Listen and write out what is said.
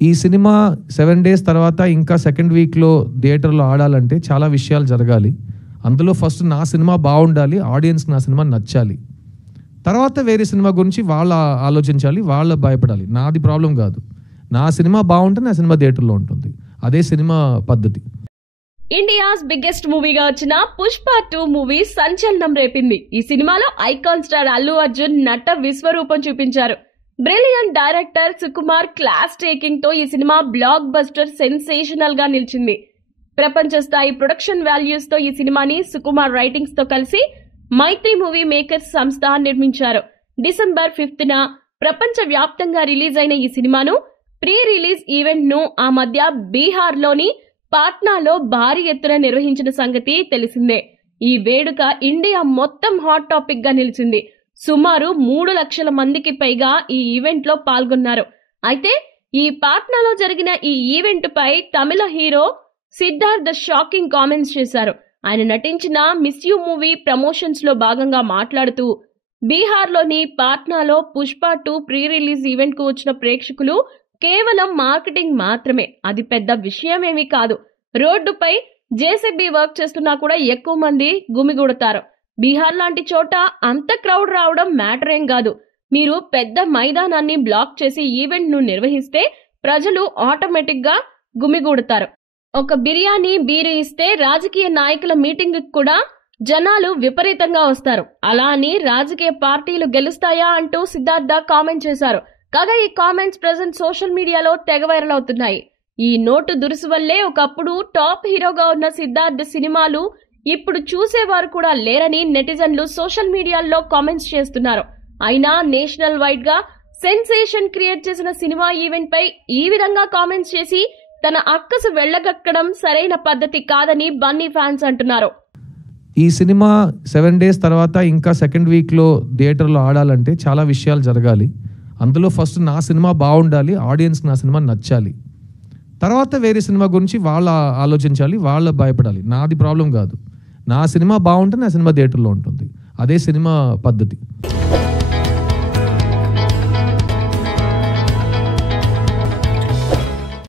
ఈ cinema 7 days తర్వాత ఇంకా సెకండ్ వీక్‌లో థియేటర్‌లో ఆడాలంటే చాలా విషయాలు జరగాలి. అందులో ఫస్ట్ నా సినిమా బావుండాలి. ఆడియన్స్‌కి నా సినిమా నచ్చాలి. తర్వాత వేరే సినిమా గురించి వాళ్ళు ఆలోచించాలి. వాళ్ళు భయపడాలి. నాది ప్రాబ్లమ్ కాదు. నా సినిమా బావుంటే నా సినిమా థియేటర్‌లో ఉంటుంది. అదే సినిమా పద్ధతి. ఇండియాస్ బిగ్గెస్ట్ మూవీగా వచ్చిన పుష్ప 2 మూవీ సంచలనం రేపింది. ఈ సినిమాలో ఐకాన్ స్టార్ అల్లు అర్జున్ నట విశ్వరూపం చూపించారు. Brilliant director Sukumar class taking తో ఈ సినిమా బ్లాక్ బస్టర్ సెన్సేషనల్ గా నిలిచింది. ప్రపంచ స్థాయి ప్రొడక్షన్ వాల్యూస్ తో ఈ సినిమాని సుకుమార్ రైటింగ్స్ తో కలిసి మైత్రి మూవీ మేకర్స్ సంస్థ నిర్మించారు. డిసెంబర్ 5న ప్రపంచ వ్యాప్తంగా రిలీజ్ అయిన ఈ సినిమాను ప్రీ రిలీజ్ ఈవెంట్ ను ఆ మధ్య బీహార్ లోని పాట్నాలో భారీ ఎత్తున నిర్వహించిన సంగతి తెలిసిందే. ఈ వేడుక ఇండియా మొత్తం హాట్ టాపిక్ గా నిలిచింది. సుమారు 3 లక్షల మందికి పైగా ఈ ఈవెంట్ లో పాల్గొన్నారు. అయితే ఈ పాట్నాలో జరిగిన ఈ ఈవెంట్ పై తమిళ హీరో సిద్ధార్థ్ షాకింగ్ కామెంట్స్ చేశారు. ఆయన నటించిన మిస్ యూ మూవీ ప్రమోషన్స్ లో భాగంగా మాట్లాడుతూ బీహార్లోని పాట్నాలో పుష్ప 2 ప్రీ రిలీజ్ ఈవెంట్ కు వచ్చిన ప్రేక్షకులు కేవలం మార్కెటింగ్ మాత్రమే, అది పెద్ద విషయమేమీ కాదు. రోడ్డుపై జేసీబీ వర్క్ చేస్తున్నా కూడా ఎక్కువ మంది గుమిగూడతారు. బీహార్ లాంటి చోట అంత క్రౌడ్ రావడం మ్యాటర్ ఏం కాదు. మీరు పెద్ద మైదానాన్ని బ్లాక్ చేసి ఈవెంట్ ను నిర్వహిస్తే ప్రజలు ఆటోమేటిక్ గా గుమిగూడతారు. ఒక బిర్యానీ బీరు ఇస్తే రాజకీయ నాయకుల మీటింగ్ కూడా జనాలు విపరీతంగా వస్తారు. అలా అని రాజకీయ పార్టీలు గెలుస్తాయా అంటూ సిద్ధార్థ కామెంట్ చేశారు. కాగా ఈ కామెంట్స్ ప్రెజెంట్ సోషల్ మీడియాలో తెగ వైరల్ అవుతున్నాయి. ఈ నోటు దురుసు వల్లే ఒకప్పుడు టాప్ హీరోగా ఉన్న సిద్ధార్థ్ సినిమాలు ఇప్పుడు చూసేవారు కూడా లేరని నెటిజన్లు సోషల్ మీడియాలో కామెంట్స్ చేస్తున్నారు. అయినా నేషనల్ వైడ్ గా సెన్సేషన్ క్రియేట్ చేసిన సినిమా ఈవెంట్ పై ఈ విధంగా కామెంట్స్ చేసి తన అక్కసు వెళ్లగక్కడం సరైన పద్ధతి కాదని బన్నీ ఫ్యాన్స్ అంటున్నారు. ఈ సినిమా 7 డేస్ తర్వాత ఇంకా సెకండ్ వీక్‌లో థియేటర్‌లో ఆడాలంటే చాలా విషయాలు జరగాలి. అందులో ఫస్ట్ నా సినిమా బావుండాలి. ఆడియన్స్‌కి నా సినిమా నచ్చాలి. తర్వాత వేరే సినిమా గురించి వాళ్ళు ఆలోచించాలి. వాళ్ళు భయపడాలి. నాది ప్రాబ్లమ్ కాదు. నా సినిమా బావుంటే నా సినిమా థియేటర్‌లో ఉంటుంది. అదే సినిమా పద్ధతి.